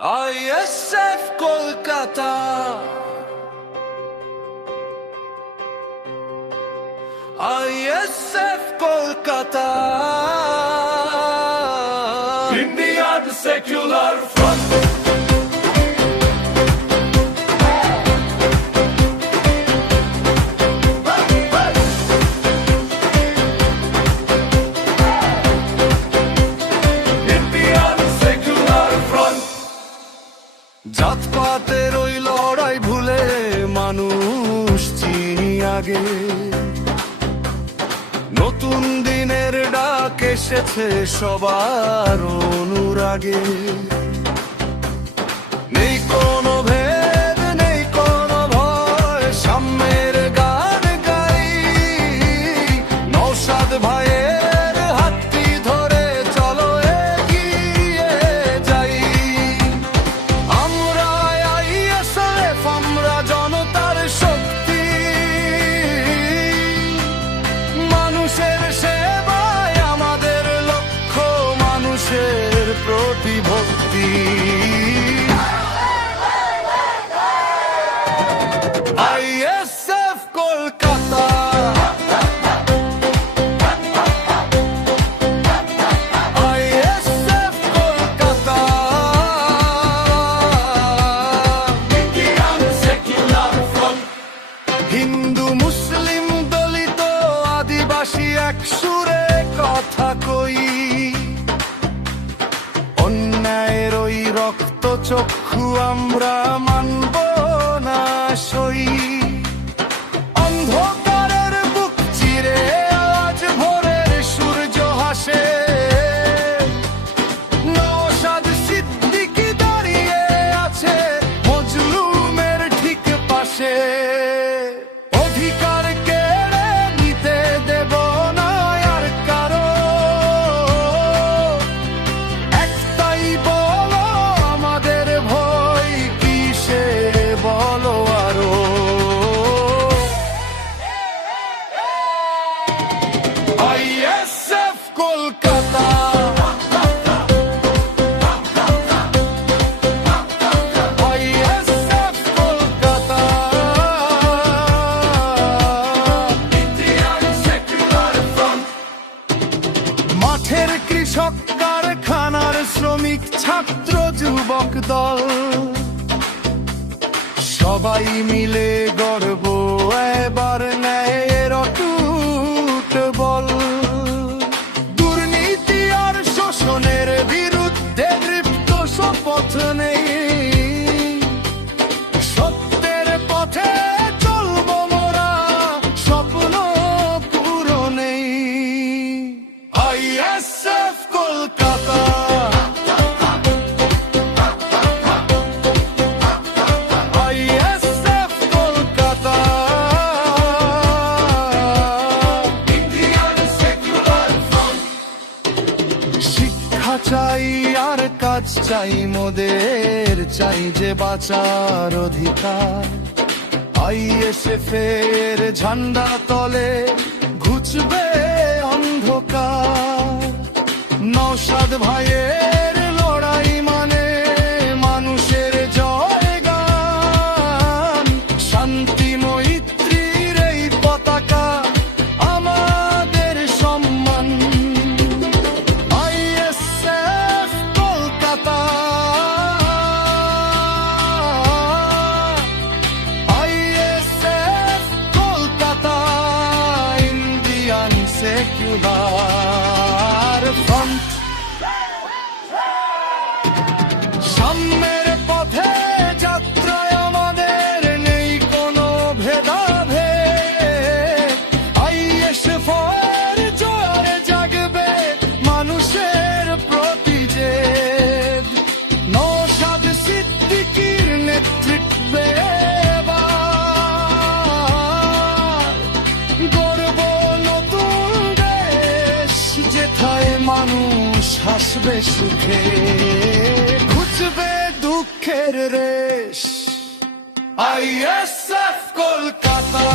ISF Kolkata, ISF Kolkata, Indian Secular Front। জাতপাতের ওই লড়াই ভুলে মানুষ চিনি আগে, নতুন দিনের ডাক এসেছে সবার অনুরাগে। নেই কোনো ভেদ, নেই কোনো ভয়, সাম্যের গান গাই। নওশাদ ভাইয়ের হাতটি ধরে চলো এগিয়ে যাই। আমরা ISF, আমরা জনতার শক্তি, মানুষের সেবায় আমাদের লক্ষ্য, মানুষের প্রতি ভক্তি। ISF Kolkata, ISF Kolkata, Indian Secular Front। Hindu মুসলিম দলিত আদিবাসী এক সুরে কথা কই, অন্যায়ের ওই রক্ত চক্ষু আমরা মানব না সই। অন্ধকারের বুক চিরে আজ ভোরের সূর্য হাসে, নওশাদ সিদ্দিকী দাঁড়িয়ে আছে মজলুমের ঠিক পাশে। অধিকার কেড়ে নিতে দেব না আর কারো, একটাই বলো আমাদের ভয় কিসে বলো আরো। ISF Kolkata, ISF Kolkata, Indian Secular Front। মাঠের কৃষক, কারখানার শ্রমিক, ছাত্র যুবক দল, সবাই মিলে গর্ব এবার ন্যায়ের অটুট বল। দুর্নীতি আর শোষণের বিরুদ্ধে দৃপ্ত শপথ নেই, সত্যের পথে চলবো মোরা, স্বপ্ন পূরণেই। ISF Kolkata, ISF Kolkata, Indian Secular Front। শিক্ষা চাই আর কাজ চাই মোদের, চাই যে বাঁচার অধিকার। ISF এর ঝান্ডা তলে ঘুচবে অন্ধকার। নওশাদ ভাইয়ের লড়াই মানে মানুষের জয়গান। শান্তি মৈত্রীর এই পতাকা আমাদের সম্মান। ISF Kolkata, ISF Kolkata, Indian Secular Front। সাম্যের পথে যাত্রায় আমাদের নেই কোনো ভেদাভেদ। ISF এর জোয়ারে জাগবে মানুষের প্রতি জেদ। নওশাদ সিদ্দিকীর নেতৃত্বে এবার গড়ব নতুন দেশ, যেথায় মানুষ হাসবে সুখে, ঘুচবে দুঃখের রেশ। ISF কলকাতা।